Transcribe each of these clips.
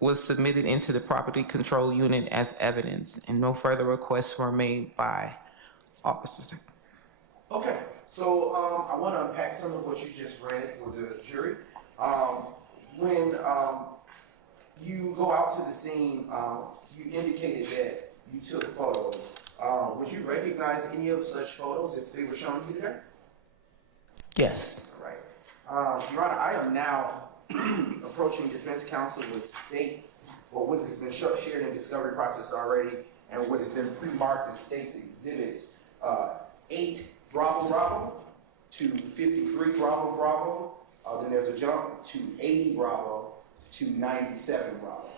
was submitted into the property control unit as evidence, and no further requests were made by officers. Okay, so I want to unpack some of what you just read for the jury. When you go out to the scene, you indicated that you took photos. Would you recognize any of such photos if they were shown to you there? Yes. All right. Your Honor, I am now approaching defense counsel with states, or what has been shared in discovery process already, and what has been pre-marked as states exhibits 8 Bravo Bravo to 53 Bravo Bravo. Then there's a jump to 80 Bravo to 97 Bravo.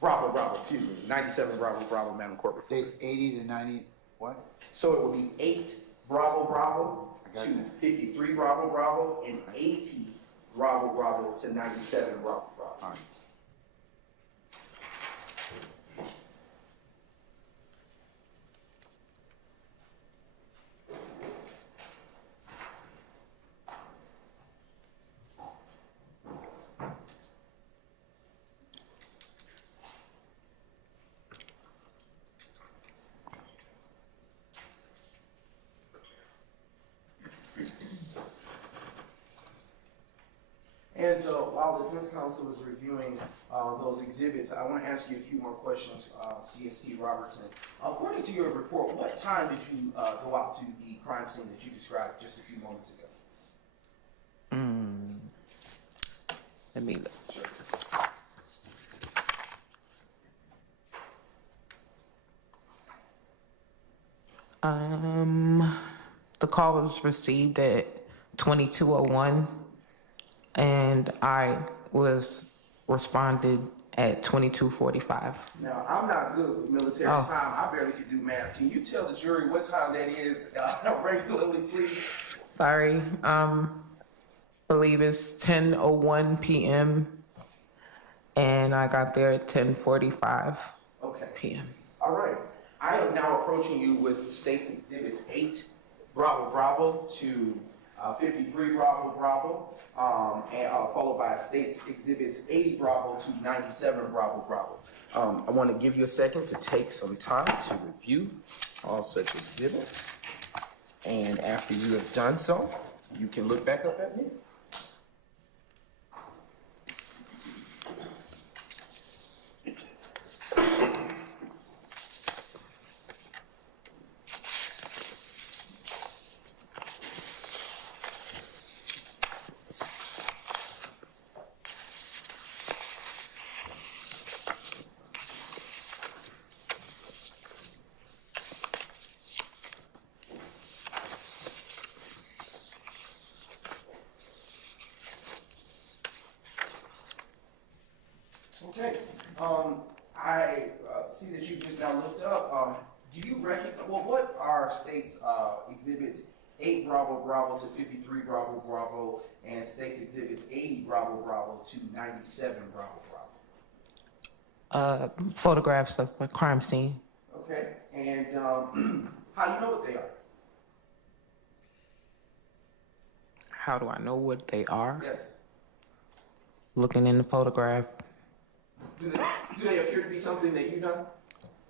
Bravo Bravo, excuse me, 97 Bravo Bravo, Madam Corporate. Dates 80 to 90, what? So it would be 8 Bravo Bravo got to that. 53 Bravo Bravo and 80 Bravo Bravo to 97 Bravo Bravo. All right. And while the defense counsel is reviewing those exhibits, I want to ask you a few more questions, CST Robertson. According to your report, what time did you go out to the crime scene that you described just a few moments ago? Let me look. Sure. The call was received at 22:01, and I was responded at 22:45. Now, I'm not good with military Oh. time. I barely can do math. Can you tell the jury what time that is regularly, please? Sorry, believe it's 10:01 p.m. and I got there at 10:45 Okay. p.m. All right. I am now approaching you with states exhibits 8 Bravo Bravo to 53 Bravo Bravo, and followed by states exhibits 80 Bravo to 97 Bravo Bravo. I want to give you a second to take some time to review all such exhibits, and after you have done so, you can look back up at me. Okay. I see that you just now looked up. Do you recognize, well, what are states exhibits 8 Bravo Bravo to 53 Bravo Bravo and states exhibits 80 Bravo Bravo to 97 Bravo Bravo? Photographs of a crime scene. Okay. And how do you know what they are? How do I know what they are? Yes. Looking in the photograph Do they appear to be something that you know?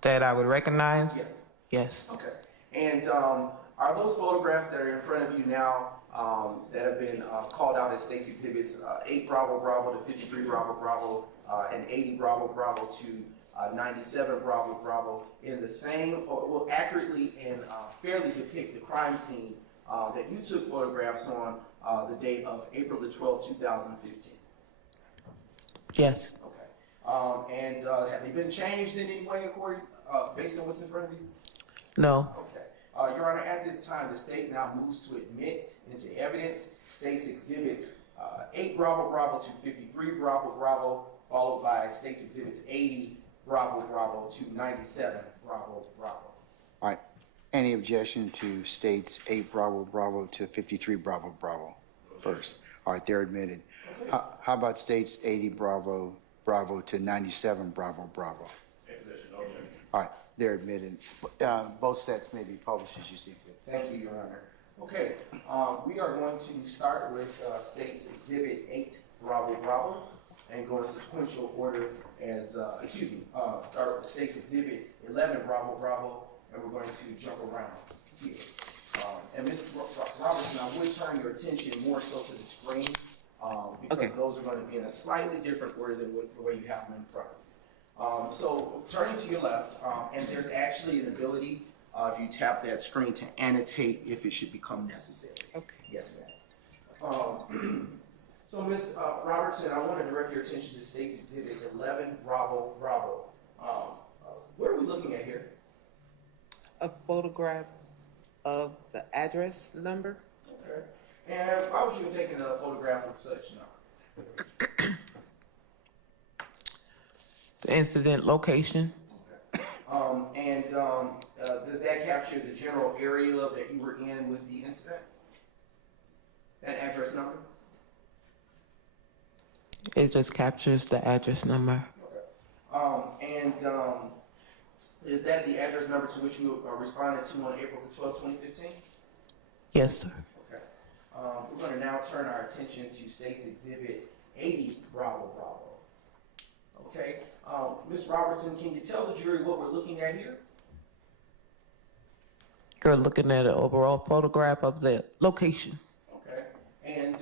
that I would recognize? Yes. Yes. Okay. And are those photographs that are in front of you now that have been called out as states exhibits 8 Bravo Bravo to 53 Bravo Bravo and 80 Bravo Bravo to 97 Bravo Bravo in the same, or will accurately and fairly depict the crime scene that you took photographs on the date of April the 12th, 2015? Yes. Okay. And have they been changed in any way according, based on what's in front of you? No. Okay. Your Honor, at this time, the state now moves to admit into evidence states exhibits 8 Bravo Bravo to 53 Bravo Bravo, followed by states exhibits 80 Bravo Bravo to 97 Bravo Bravo. All right. Any objection to states 8 Bravo Bravo to 53 Bravo Bravo first? All right, they're admitted. Okay. How about states 80 Bravo Bravo to 97 Bravo Bravo? All right, they're admitted. Both sets may be published as you see fit. Thank you, Your Honor. Okay, we are going to start with states exhibit 8 Bravo Bravo. and go in sequential order as, start with State's Exhibit 11, Bravo, Bravo, and we're going to jump around here. And Ms. Robertson, I would turn your attention more so to the screen, because Okay. those are going to be in a slightly different order than the way you have them in front. So turning to your left, and there's actually an ability, if you tap that screen, to annotate if it should become necessary. Okay. Yes, ma'am. So Ms. Robertson, I want to direct your attention to State's Exhibit 11, Bravo, Bravo. What are we looking at here? A photograph of the address number? Okay. And why would you have taken a photograph of such number? The incident location? Okay. Does that capture the general area that you were in with the incident? That address number? It just captures the address number. Okay. Is that the address number to which you responded to on April the 12th, 2015? Yes, sir. Okay. We're going to now turn our attention to State's Exhibit 80, Bravo, Bravo. Okay. Ms. Robertson, can you tell the jury what we're looking at here? You're looking at an overall photograph of the location. Okay. And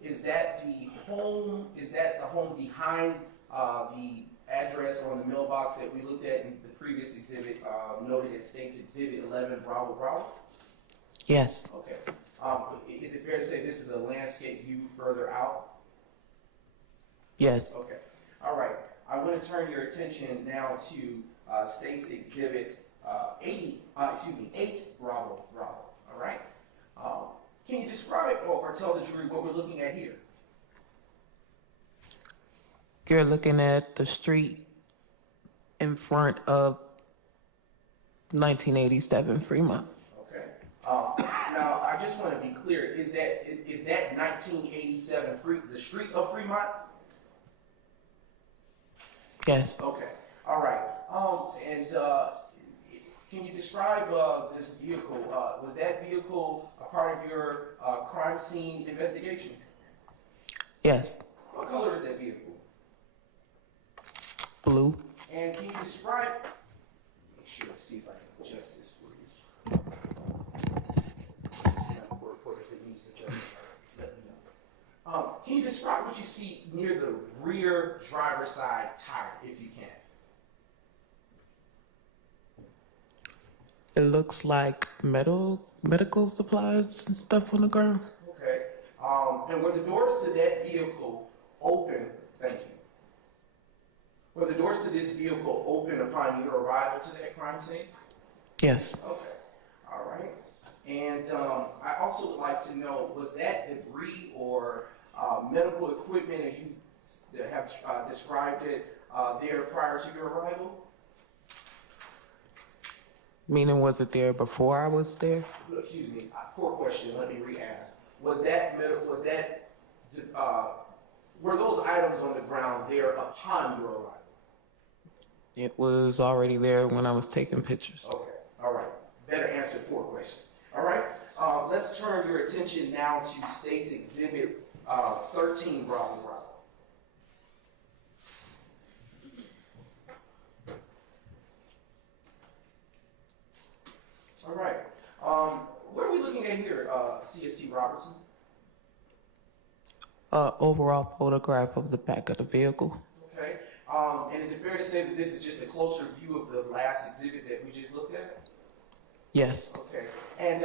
is that the home? Is that the home behind the address on the mailbox that we looked at in the previous exhibit, noted as State's Exhibit 11, Bravo, Bravo? Yes. Okay. Is it fair to say this is a landscape view further out? Yes. Okay. All right. I want to turn your attention now to State's Exhibit 8, Bravo, Bravo. All right. Can you describe or tell the jury what we're looking at here? You're looking at the street in front of 1987 Fremont. Okay. Now, I just want to be clear. Is that 1987 the street of Fremont? Yes. Okay. All right. Can you describe this vehicle? Was that vehicle a part of your crime scene investigation? Yes. What color is that vehicle? Blue. And can you describe? Make sure to see if I can adjust this for you. If it needs adjustment, let me know. Can you describe what you see near the rear driver's side tire, if you can? It looks like medical supplies and stuff on the ground. Okay. And were the doors to that vehicle open? Thank you. Were the doors to this vehicle open upon your arrival to that crime scene? Yes. Okay. All right. And I also would like to know, was that debris or medical equipment, as you have described it, there prior to your arrival? Meaning, was it there before I was there? Excuse me, poor question. Let me re-ask. Were those items on the ground there upon your arrival? It was already there when I was taking pictures. Okay. All right. Better answer poor question. All right. Let's turn your attention now to State's Exhibit 13, Bravo, Bravo. All right. What are we looking at here, CST Robertson? Overall photograph of the back of the vehicle. Okay. And is it fair to say that this is just a closer view of the last exhibit that we just looked at? Yes. Okay. And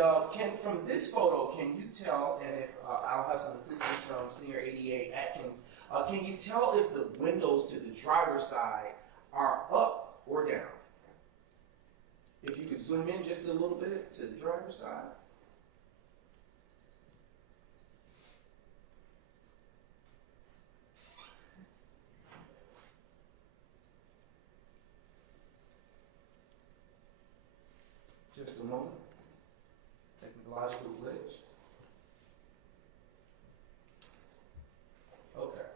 from this photo, can you tell, and if I'll have some assistance from Senior ADA Atkins, can you tell if the windows to the driver's side are up or down? If you could zoom in just a little bit to the driver's side. Just a moment. Technological glitch. Okay.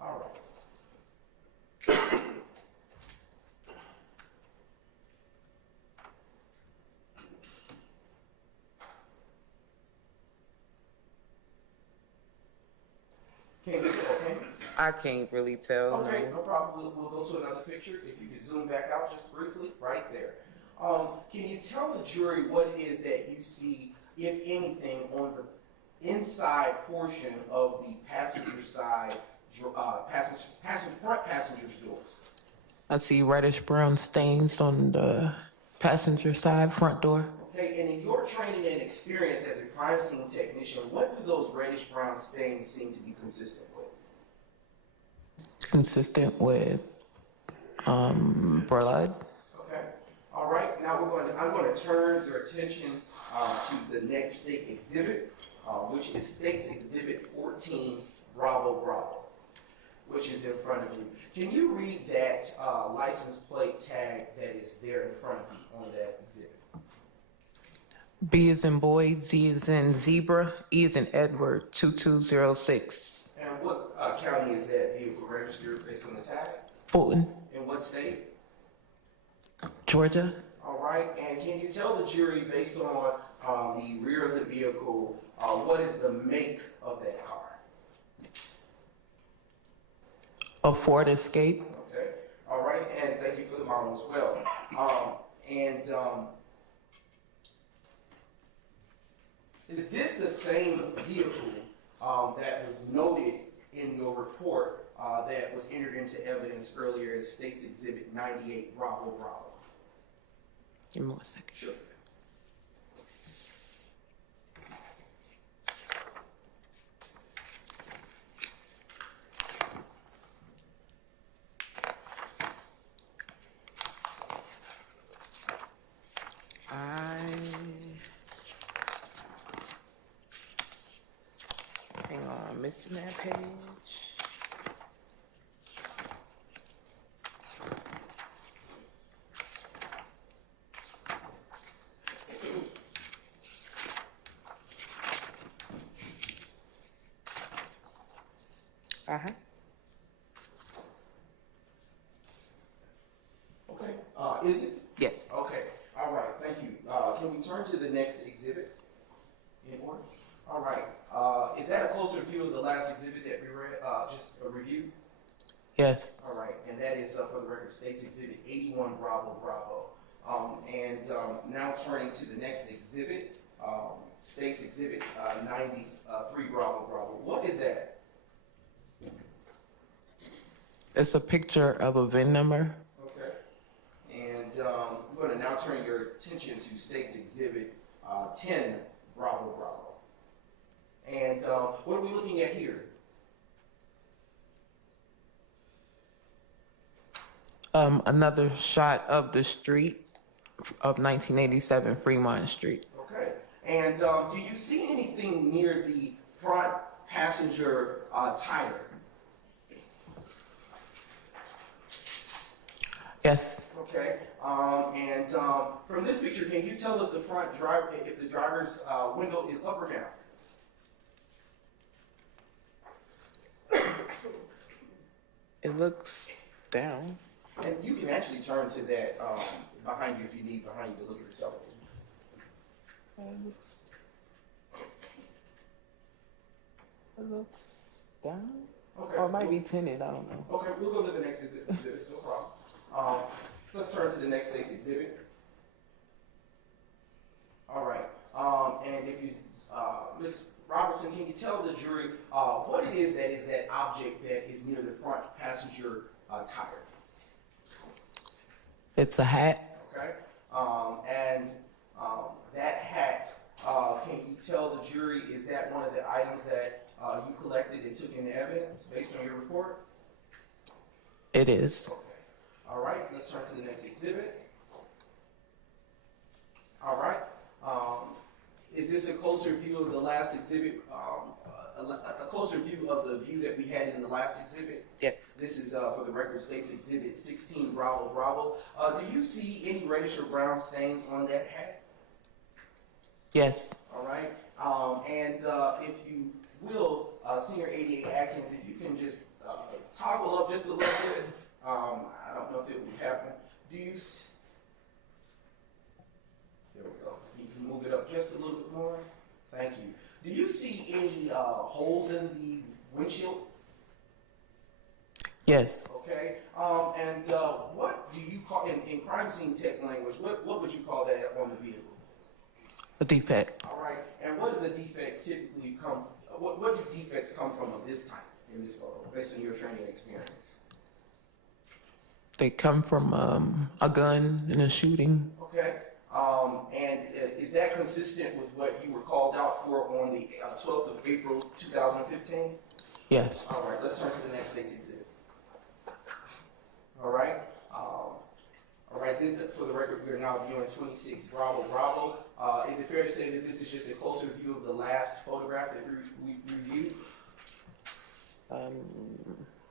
All right. Can you tell, okay? I can't really tell. Okay, No. no problem. We'll go to another picture. If you could zoom back out just briefly, right there. Can you tell the jury what it is that you see, if anything, on the inside portion of the passenger side, front passenger's door? I see reddish brown stains on the passenger side front door. Okay, and in your training and experience as a crime scene technician, what do those reddish brown stains seem to be consistent with? Consistent with blood. Okay. All right. Now I'm going to turn your attention to the next state exhibit, which is State's Exhibit 14, Bravo Bravo, which is in front of you. Can you read that license plate tag that is there in front of you on that exhibit? B is in boy, Z is in zebra, E is in Edward, 2206. And what county is that vehicle registered based on the tag? Fulton, In what state? Georgia. All right. And can you tell the jury, based on the rear of the vehicle, what is the make of that car? A Ford Escape. Okay. All right. And thank you for the model as well. Is this the same vehicle that was noted in your report that was entered into evidence earlier as State's Exhibit 98, Bravo Bravo? Give me 1 second. Sure. Hang on, I'm missing that page. Okay. Is it? Yes. Okay. All right. Thank you. Can we turn to the next exhibit in order? All right. Is that a closer view of the last exhibit that we read? Just a review? Yes. All right. And that is, for the record, State's Exhibit 81, Bravo Bravo. Now turning to the next exhibit, State's Exhibit 93, Bravo Bravo. What is that? It's a picture of a VIN number. Okay. And I'm going to now turn your attention to State's Exhibit 10, Bravo Bravo. And what are we looking at here? Another shot of the street of 1987 Fremont Street. Okay. And do you see anything near the front passenger tire? Yes. Okay. From this picture, can you tell if the driver's window is up or down? It looks down. And you can actually turn to that behind you if you need behind you to look at the television. It looks down. Okay. Or it might be tinted, I don't know. Okay, we'll go to the next exhibit. No problem. Let's turn to the next state's exhibit. All right. And if you, Ms. Robertson, can you tell the jury what it is that object that is near the front passenger tire? It's a hat. Okay. That hat, can you tell the jury, is that one of the items that you collected and took into evidence based on your report? It is. Okay. All right, let's turn to the next exhibit. All right. Is this a closer view of the last exhibit? A closer view of the view that we had in the last exhibit? Yes. This is, for the record, State's Exhibit 16, Bravo Bravo. Do you see any reddish or brown stains on that hat? Yes. All right. If you will, Senior 88 Atkins, if you can just toggle up just a little bit. I don't know if it would happen. Do you see? There we go. You can move it up just a little bit more. Thank you. Do you see any holes in the windshield Yes. Okay, and what do you call, in crime scene tech language, what would you call that on the vehicle? A defect. All right, and what does a defect typically come, what do defects come from of this type in this photo, based on your training experience? They come from a gun in a shooting. Okay, and is that consistent with what you were called out for on the 12th of April, 2015? Yes. All right, let's turn to the next state's exhibit. All right. Then for the record, we are now viewing 26 Bravo Bravo. Is it fair to say that this is just a closer view of the last photograph that we reviewed?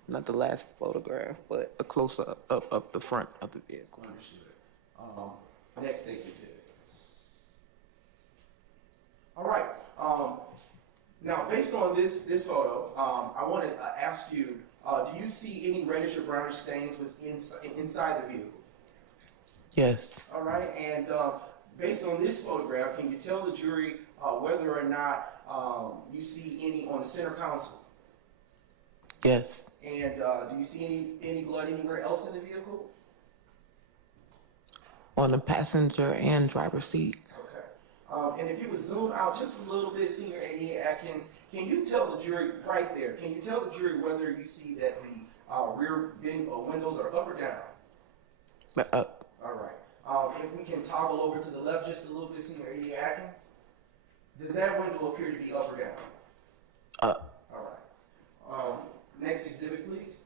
Not the last photograph, but a close-up of the front of the vehicle. Understood. Next state's exhibit. All right. Now, based on this photo, I want to ask you, do you see any reddish or brownish stains inside the vehicle? Yes. All right, and based on this photograph, can you tell the jury whether or not you see any on the center console? Yes. And do you see any blood anywhere else in the vehicle? On the passenger and driver's seat. Okay. And if you would zoom out just a little bit, Senior AD Atkins, can you tell the jury right there? Can you tell the jury whether you see that the rear windows are up or down? Up. All right. If we can toggle over to the left just a little bit, Senior AD Atkins, does that window appear to be up or down? Up. All right. Next exhibit, please.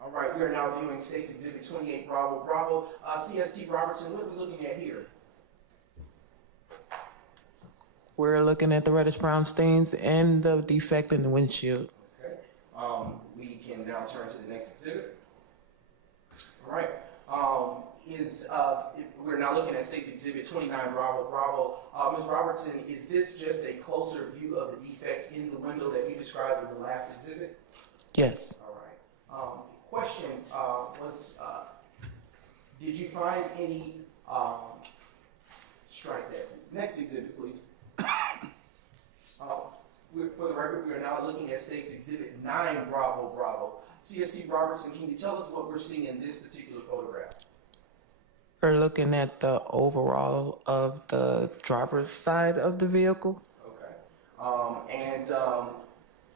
All right, we are now viewing State's Exhibit 28 Bravo Bravo. CST Robertson, what are we looking at here? We're looking at the reddish brown stains and the defect in the windshield. Okay. We can now turn to the next exhibit. All right. We're now looking at State's Exhibit 29 Bravo Bravo. Ms. Robertson, is this just a closer view of the defect in the window that you described in the last exhibit? Yes. All right. Question was, did you find any, strike that. Next exhibit, please. For the record, we are now looking at State's Exhibit 9 Bravo Bravo. CST Robertson, can you tell us what we're seeing in this particular photograph? We're looking at the overall of the driver's side of the vehicle. Okay.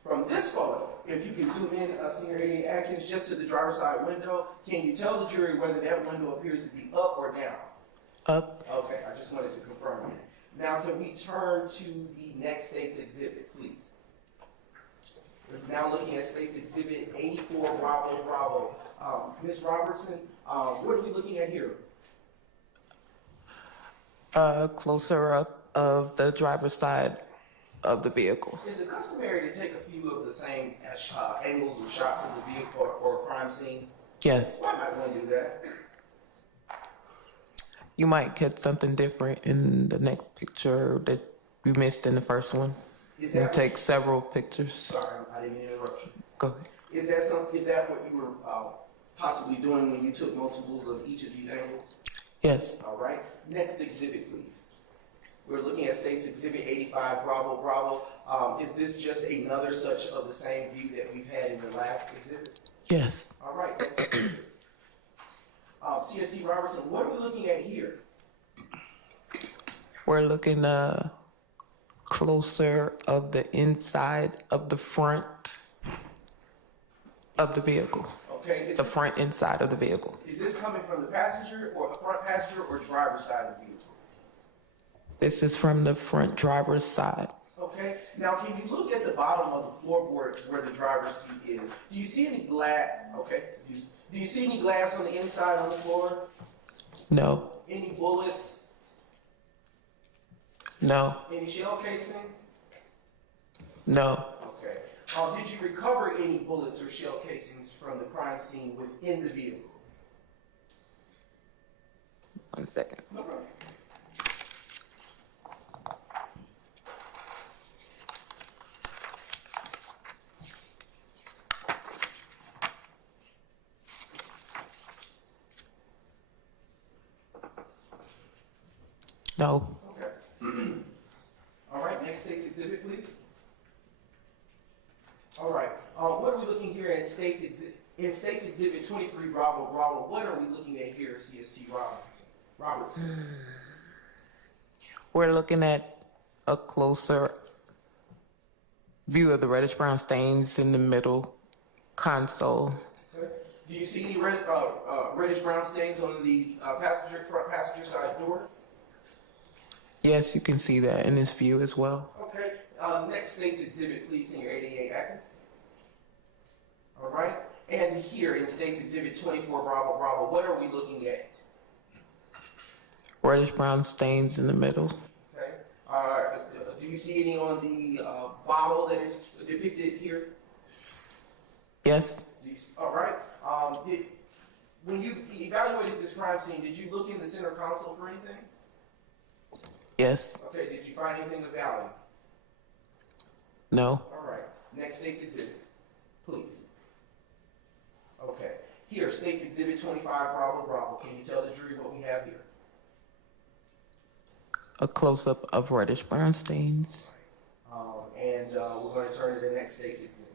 From this photo, if you can zoom in, Senior AD Atkins, just to the driver's side window, can you tell the jury whether that window appears to be up or down? Up. Okay, I just wanted to confirm that. Now, can we turn to the next State's exhibit, please? We're now looking at State's Exhibit 84 Bravo Bravo. Ms. Robertson, what are we looking at here? Closer up of the driver's side of the vehicle. Is it customary to take a few of the same angles or shots of the vehicle or a crime scene? Yes. Why might one do that? You might catch something different in the next picture that you missed in the first one. Is You that take several pictures. Sorry, I didn't mean to interrupt you. Go ahead. Is that what you were possibly doing when you took multiples of each of these angles? Yes. All right. Next exhibit, please. We're looking at State's Exhibit 85 Bravo Bravo. Is this just another such of the same view that we've had in the last exhibit? Yes. All right. Next exhibit. CST Robertson, what are we looking at here? We're looking closer of the inside of the front of the vehicle. Okay. The front inside of the vehicle. Is this coming from the passenger or front passenger or driver's side of the vehicle? This is from the front driver's side. Okay. Now, can you look at the bottom of the floorboard where the driver's seat is? Do you see any glass? Okay. Do you see any glass on the inside on the floor? No. Any bullets? No. Any shell casings? No. Okay. Did you recover any bullets or shell casings from the crime scene within the vehicle? 1 second. No problem. No. Okay. All right, next State's exhibit, please. All right. What are we looking here in States Exhibit 23, Bravo, Bravo? What are we looking at here, CST Robertson? We're looking at a closer view of the reddish brown stains in the middle console. Okay. Do you see any reddish brown stains on the front passenger side door? Yes, you can see that in this view as well. Okay. Next States Exhibit, please, Senior 88 Atkins. All right. And here in States Exhibit 24, Bravo, Bravo, what are we looking at? Reddish brown stains in the middle. Okay. Do you see any on the bottle that is depicted here? Yes, All right. When you evaluated this crime scene, did you look in the center console for anything? yes, Okay. Did you find anything of value? no. All right. Next States Exhibit, please. Okay. Here, States Exhibit 25, Bravo, Bravo. Can you tell the jury what we have here? A close-up of reddish brown stains. We're going to turn to the next States Exhibit,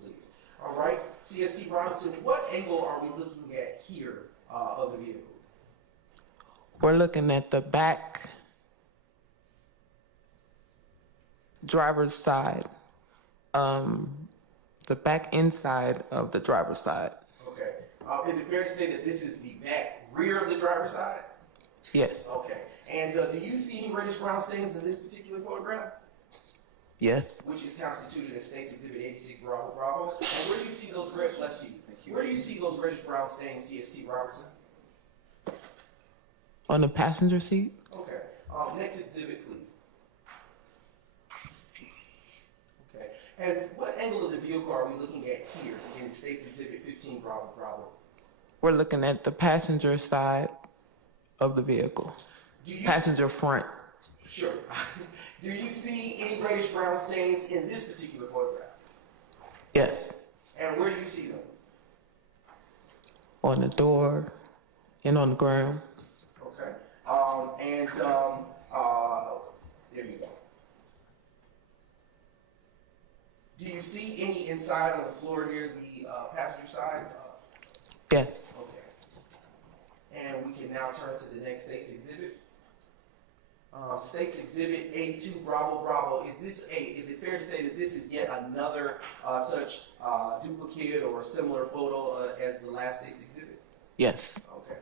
please. All right. CST Robinson, what angle are we looking at here of the vehicle? We're looking at the back driver's side, the back inside of the driver's side. Okay. Is it fair to say that this is the back rear of the driver's side? Yes, Okay. And do you see any reddish brown stains in this particular photograph, yes. which is constituted in States Exhibit 86, Bravo, Bravo? And where do you see those bless you? Where do you see those reddish brown stains, CST Robertson? On the passenger seat? Okay. Next exhibit, please. Okay. And what angle of the vehicle are we looking at here in States Exhibit 15, Bravo, Bravo? We're looking at the passenger side of the vehicle. Passenger front. Sure. Do you see any reddish brown stains in this particular photograph? Yes. And where do you see them? On the door and on the ground. Okay. There you go. Do you see any inside on the floor near the passenger side? Yes. Okay. And we can now turn to the next States Exhibit. States Exhibit 82, Bravo, Bravo. Is it fair to say that this is yet another such duplicate or similar photo as the last States Exhibit? Yes. Okay.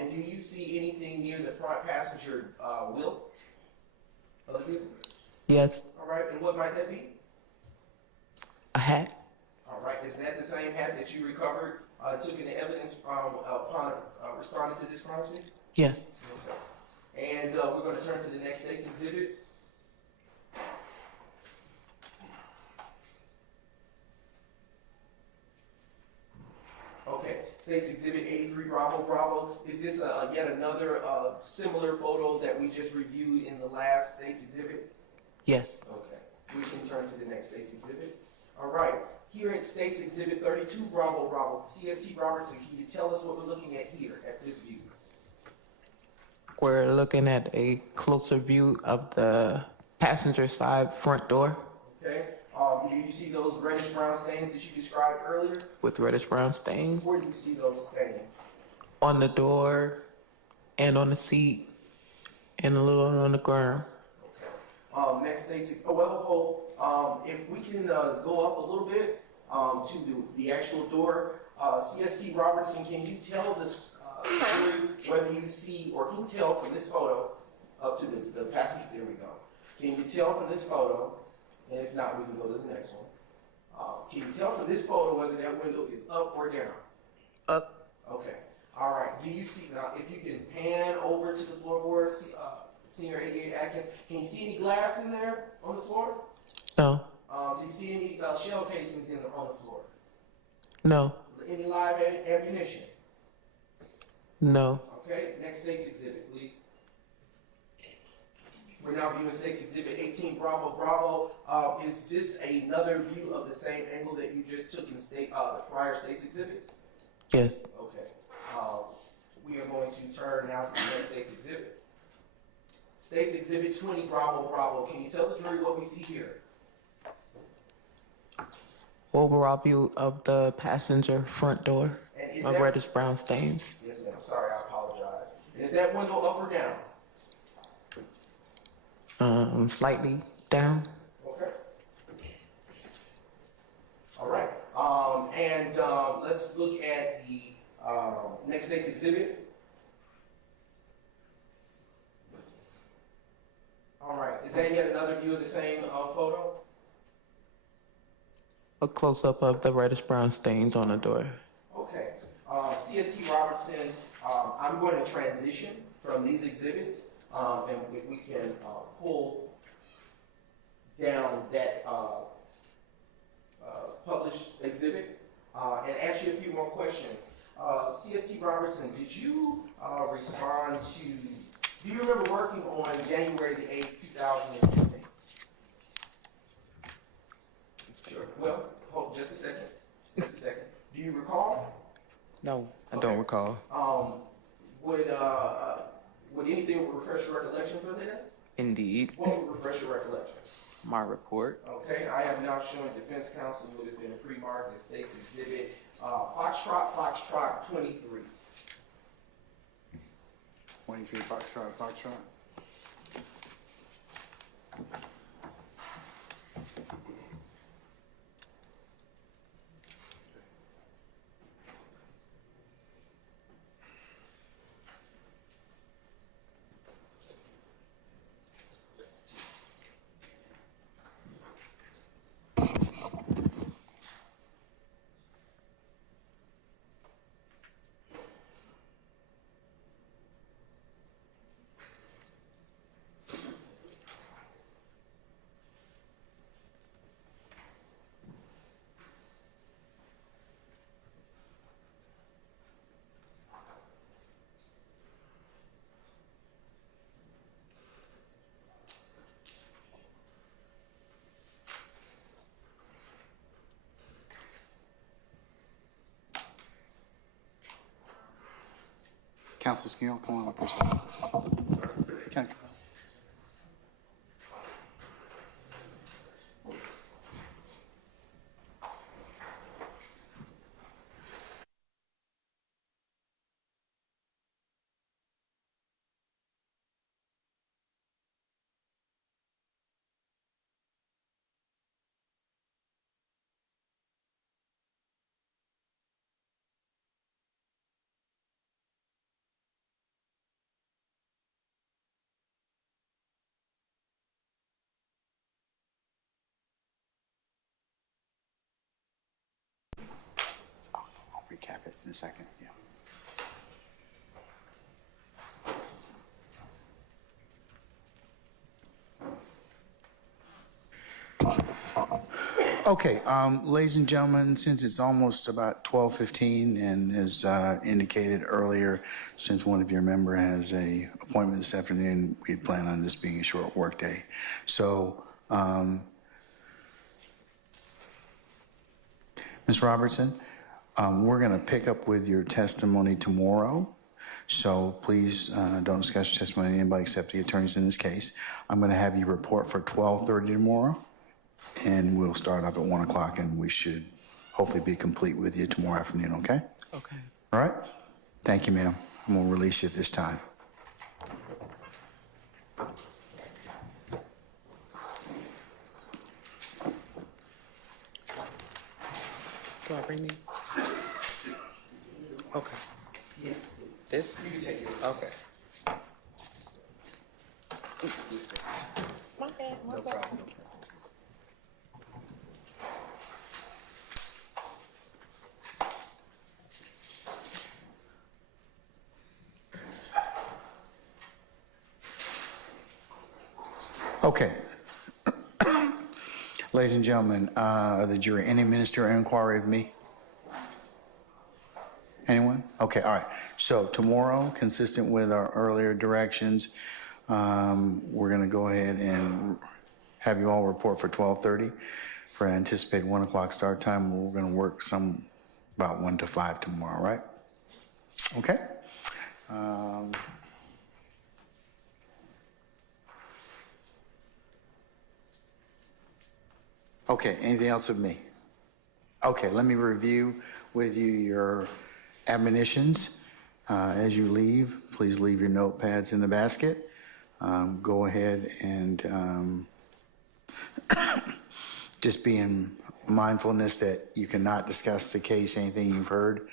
And do you see anything near the front passenger wheel of the vehicle? Yes. All right. And what might that be? A hat? All right. Is that the same hat that you recovered, took into evidence upon responding to this crime scene? Yes. Okay. And we're going to turn to the next States Exhibit. Okay, States Exhibit 83, Bravo, Bravo. Is this yet another similar photo that we just reviewed in the last States Exhibit? Yes. Okay, we can turn to the next States Exhibit. All right, here in States Exhibit 32, Bravo, Bravo. CST Robertson, can you tell us what we're looking at here at this view? We're looking at a closer view of the passenger side front door Okay, do you see those reddish brown stains that you described earlier? with reddish brown stains. Where do you see those stains? On the door and on the seat and a little on the ground. Okay. Next States, if we can go up a little bit to the actual door, CST Robertson, can you tell this jury whether you see, or can you tell from this photo up to the passenger? There we go. Can you tell from this photo, and if not, we can go to the next one. Can you tell from this photo whether that window is up or down? Up. Okay. All right. Do you see, now if you can pan over to the floorboard, Senior 88 Atkins, can you see any glass in there on the floor? No. Do you see any shell casings on the floor? No. Any live ammunition? No. Okay, next States Exhibit, please. We're now viewing States Exhibit 18, Bravo, Bravo. Is this another view of the same angle that you just took in the prior States Exhibit? Yes. Okay. We are going to turn now to the next States Exhibit. States Exhibit 20, Bravo, Bravo. Can you tell the jury what we see here? Overall view of the passenger front door And is of that- reddish brown stains. Yes, ma'am. Sorry, I apologize. And is that window up or down? Slightly down. Okay. All right. Let's look at the next state's exhibit. All right. Is that yet another view of the same photo? A close-up of the reddish brown stains on the door. Okay. CST Robertson, I'm going to transition from these exhibits, and if we can pull down that published exhibit and ask you a few more questions. CST Robertson, did you respond to, do you remember working on January the 8th, 2015? Sure. Well, hold just a second. Just a second. Do you recall? No, I don't recall. Would anything refresh your recollection for that? Indeed. What would refresh your recollection? My report. Okay, I have now shown defense counsel what has been pre-marked as state's exhibit, Foxtrot 23. 23 Foxtrot. Councilors, can you all come on up for a second? Can I- I'll recap it in a second, yeah. Okay, ladies and gentlemen, since it's almost about 12:15 and as indicated earlier, since one of your member has a appointment this afternoon, we plan on this being a short workday. So, Ms. Robertson, we're going to pick up with your testimony tomorrow. So please don't discuss your testimony with anybody except the attorneys in this case. I'm going to have you report for 12:30 tomorrow. And we'll start up at 1 o'clock, and we should hopefully be complete with you tomorrow afternoon, okay? Okay. All right? Thank you, ma'am. I'm going to release you at this time. Do I bring me? Okay. Yeah. This? You can take it. Okay. This space. My bad. No problem. Okay. Ladies and gentlemen of the jury, any ministerial inquiry of me? Anyone? Okay, all right. So tomorrow, consistent with our earlier directions, we're going to go ahead and have you all report for 12:30 for anticipated 1 o'clock start time. We're going to work about 1 to 5 tomorrow, right? Okay? Okay, anything else of me? Okay, let me review with you your admonitions. As you leave, please leave your notepads in the basket. Go ahead and just be in mindfulness that you cannot discuss the case, anything you've heard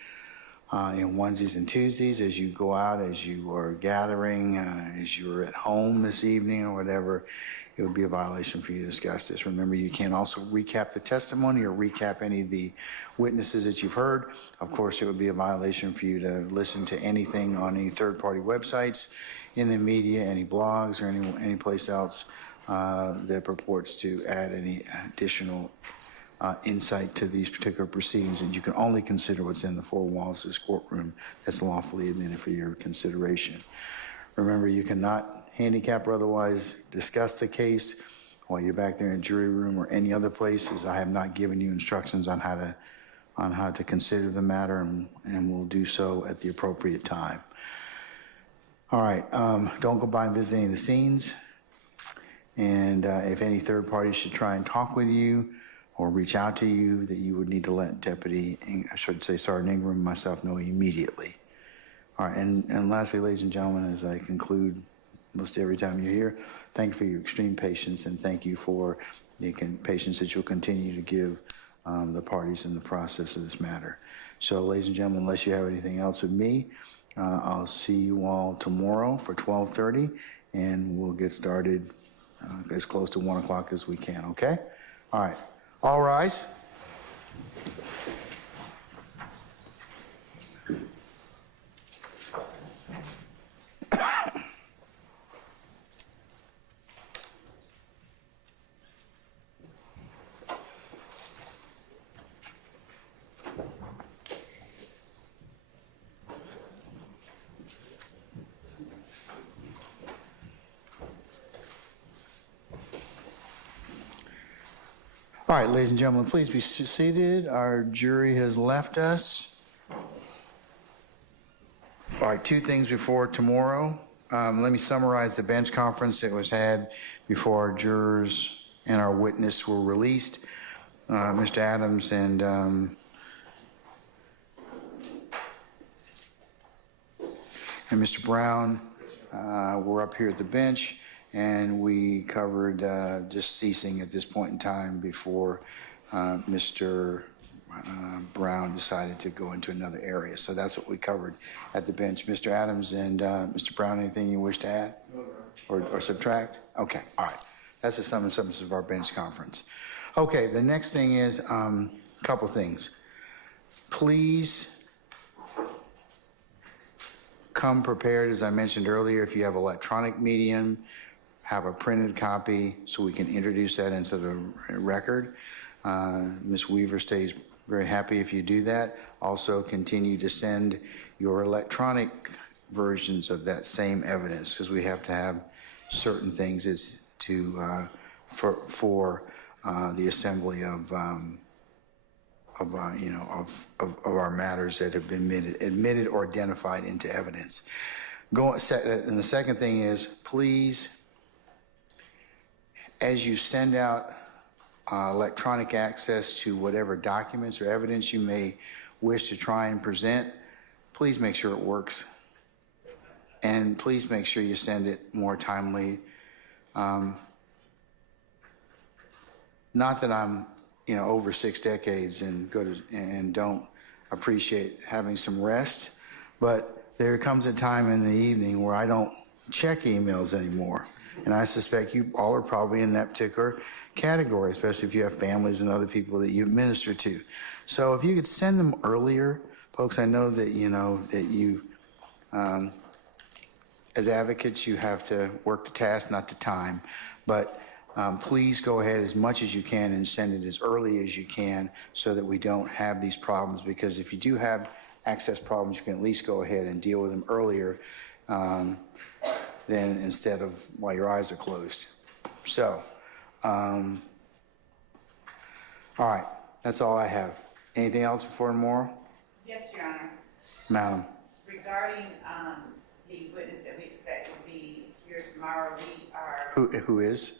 in onesies and twosies as you go out, as you are gathering, as you're at home this evening or whatever. It would be a violation for you to discuss this. Remember, you can also recap the testimony or recap any of the witnesses that you've heard. Of course, it would be a violation for you to listen to anything on any third-party websites, in the media, any blogs, or any place else that purports to add any additional insight to these particular proceedings. And you can only consider what's in the four walls of this courtroom that's lawfully admitted for your consideration. Remember, you cannot handicap or otherwise discuss the case while you're back there in the jury room or any other places. I have not given you instructions on how to consider the matter, and will do so at the appropriate time. All right, don't go by and visit any of the scenes. And if any third party should try and talk with you or reach out to you, that you would need to let Sergeant Ingram and myself know immediately. All right, and lastly, ladies and gentlemen, as I conclude most every time you're here, thank you for your extreme patience, and thank you for the patience that you'll continue to give the parties in the process of this matter. So, ladies and gentlemen, unless you have anything else with me, I'll see you all tomorrow for 12:30, and we'll get started as close to 1 o'clock as we can, okay? All right, all rise. All right, ladies and gentlemen, please be seated. Our jury has left us. All right, two things before tomorrow. Let me summarize the bench conference that was had before our jurors and our witness were released. Mr. Adams and Mr. Brown were up here at the bench, and we covered just ceasing at this point in time before Mr. Brown decided to go into another area. So that's what we covered at the bench. Mr. Adams and Mr. Brown, anything you wish to add or subtract? Okay, all right. That's the sum and substance of our bench conference. Okay, the next thing is a couple things. Please come prepared, as I mentioned earlier. If you have electronic medium, have a printed copy so we can introduce that into the record. Ms. Weaver stays very happy if you do that. Also, continue to send your electronic versions of that same evidence, because we have to have certain things as to for the assembly of our matters that have been admitted or identified into evidence. And the second thing is, please, as you send out electronic access to whatever documents or evidence you may wish to try and present, please make sure it works. And please make sure you send it more timely. Not that I'm, over 6 decades and don't appreciate having some rest, but there comes a time in the evening where I don't check emails anymore. And I suspect you all are probably in that particular category, especially if you have families and other people that you administer to. So if you could send them earlier, folks, I know that, that you, as advocates, you have to work to task, not to time. But please go ahead as much as you can and send it as early as you can so that we don't have these problems. Because if you do have access problems, you can at least go ahead and deal with them earlier than instead of while your eyes are closed. So, all right, that's all I have. Anything else before tomorrow? Yes, Your Honor. Madam. Regarding the witness that we expect will be here tomorrow, we are, Who is?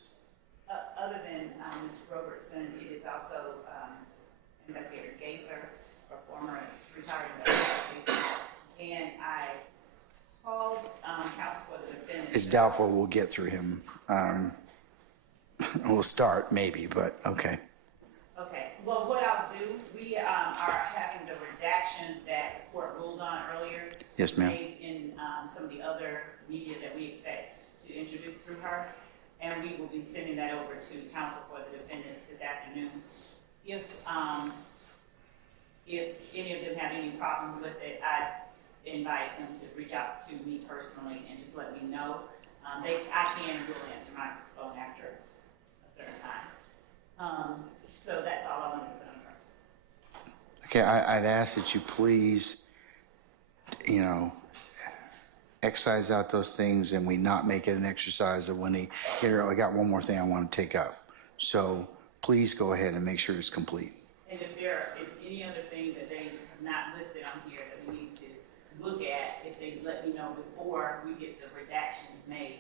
other than Ms. Robertson, it is also investigator It's doubtful we'll get through him. We'll start maybe, but okay. Okay, well, what I'll do, we are having the redactions that the court ruled on earlier. Yes, ma'am. Made in some of the other media that we expect to introduce through her. And we will be sending that over to counsel for the defendants this afternoon. If any of them have any problems with it, I invite them to reach out to me personally and just let me know. I can and will answer my phone after a certain time. So that's all I wanted to put on her. Okay, I'd ask that you please, excise out those things and we not make it an exercise of when they hit her. I got one more thing I want to take up. So please go ahead and make sure it's complete. And if there is any other thing that they have not listed on here that we need to look at, if they let me know before we get the redactions made,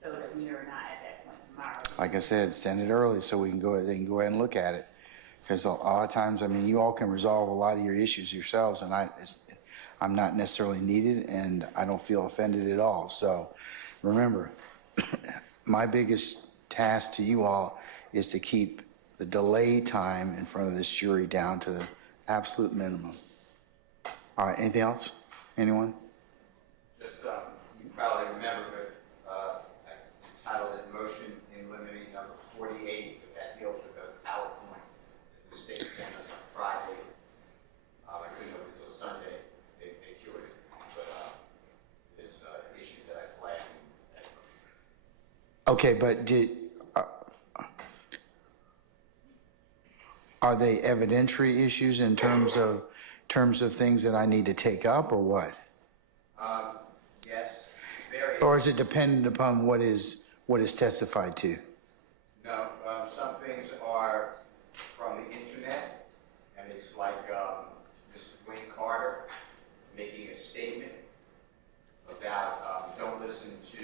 so that we are not at that point tomorrow. Like I said, send it early so they can go ahead and look at it. Because a lot of times, you all can resolve a lot of your issues yourselves, and I'm not necessarily needed, and I don't feel offended at all. So remember, my biggest task to you all is to keep the delay time in front of this jury down to the absolute minimum. All right, anything else? Anyone? Just, you probably remember, but I entitled it Motion in Limine number 48, but that deals with the PowerPoint that the state sent us on Friday. I couldn't open it until Sunday. They cured it, but there's issues that I flagged. Okay, but are they evidentiary issues in terms of things that I need to take up, or what? Yes, very. Or is it dependent upon what is testified to? No, some things are from the internet, and it's like Mr. Dwayne Carter making a statement about don't listen to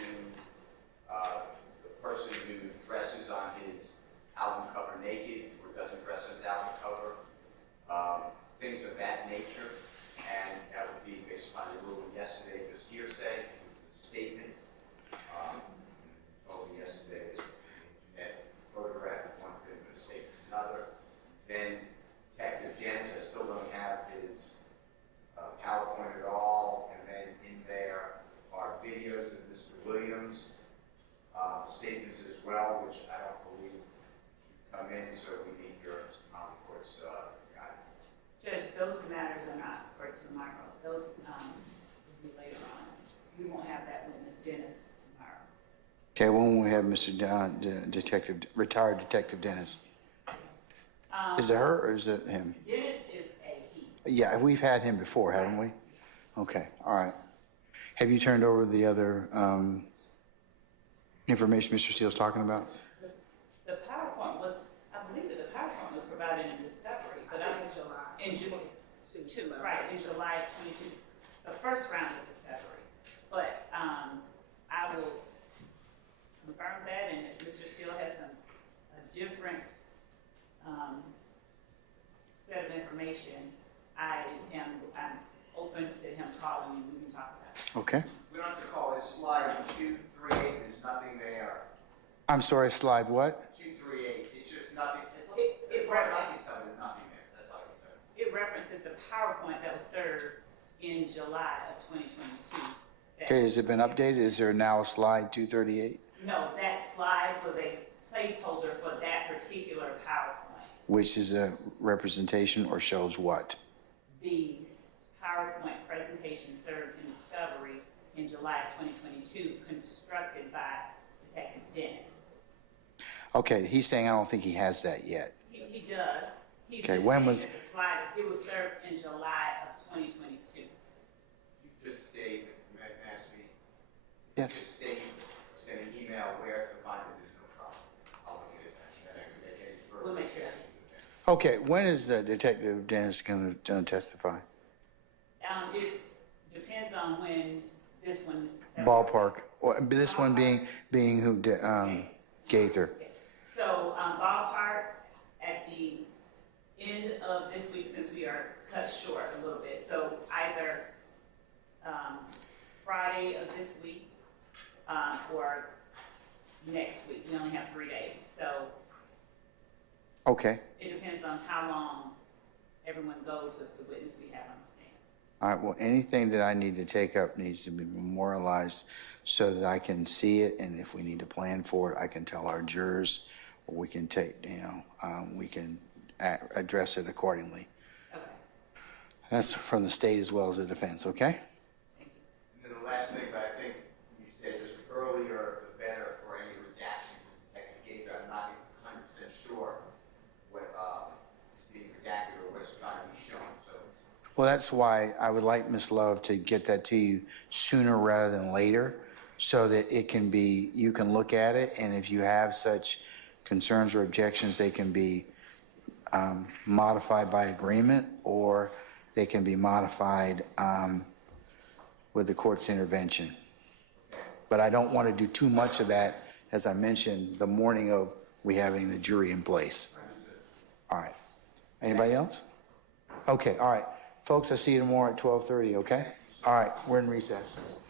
the person who dresses on his album cover naked or doesn't dress on his album cover, things of that nature, and that would be based upon the ruling yesterday. It was hearsay, it was a statement. Yesterday, internet photograph of one thing, but a statement is another. Then Detective Dennis, I still don't have his PowerPoint at all, and then in there are videos of Mr. Williams, statements as well, which I don't believe should come in, so we need your court's guidance. Judge, those matters are not for tomorrow. Those will be later on. We won't have that witness, Dennis, tomorrow. Okay, when will we have Mr. Retired Detective Dennis? Is it her or is it him? Dennis is a he. Yeah, we've had him before, haven't we? Okay, all right. Have you turned over the other information Mr. Steele's talking about? The PowerPoint was, I believe that the PowerPoint was provided in discovery, but in July, right, in July of 22, the first round of discovery. But I will confirm that, and if Mr. Steele has a different set of information, I'm open to him calling and we can talk about it. Okay. We don't have to call it slide 238, there's nothing there. I'm sorry, slide what? 238, it's just nothing. It As far as I can tell, there's nothing there. That's all I can tell. It references the PowerPoint that was served in July of 2022. Okay, has it been updated? Is there now a slide 238? No, that slide was a placeholder for that particular PowerPoint. Which is a representation or shows what? The PowerPoint presentation served in discovery in July of 2022, constructed by Detective Dennis. Okay, he's saying I don't think he has that yet. He does. He's Okay, just when saying was- that the slide, it was served in July of 2022. You just state, may I ask me? Yes. Just state, send an email where to find it, there's no problem. I'll look at it, and I can make any further. We'll make sure. Okay, when is Detective Dennis going to testify? It depends on when this one. Ballpark. Or this one being who? Gaither. So, ballpark at the end of this week, since we are cut short a little bit, so either Friday of this week, or next week. We only have 3 days, so Okay. it depends on how long everyone goes with the witness we have on the stand. All right, well, anything that I need to take up needs to be memorialized so that I can see it, and if we need to plan for it, I can tell our jurors, or we can take, we can address it accordingly. Okay, That's from the state as well as the defense, okay? thank you. And then the last thing, but I think you said just earlier, the better for any redaction from Detective Gator. I'm not 100% sure what is being redacted or what's trying to be shown, so. Well, that's why I would like Ms. Love to get that to you sooner rather than later, so that it can be, you can look at it, and if you have such concerns or objections, they can be modified by agreement, or they can be modified with the court's intervention. But I don't want to do too much of that, as I mentioned, the morning of we having the jury in place. All right. Anybody else? Okay, all right. Folks, I see you tomorrow at 12:30, okay? All right, we're in recess.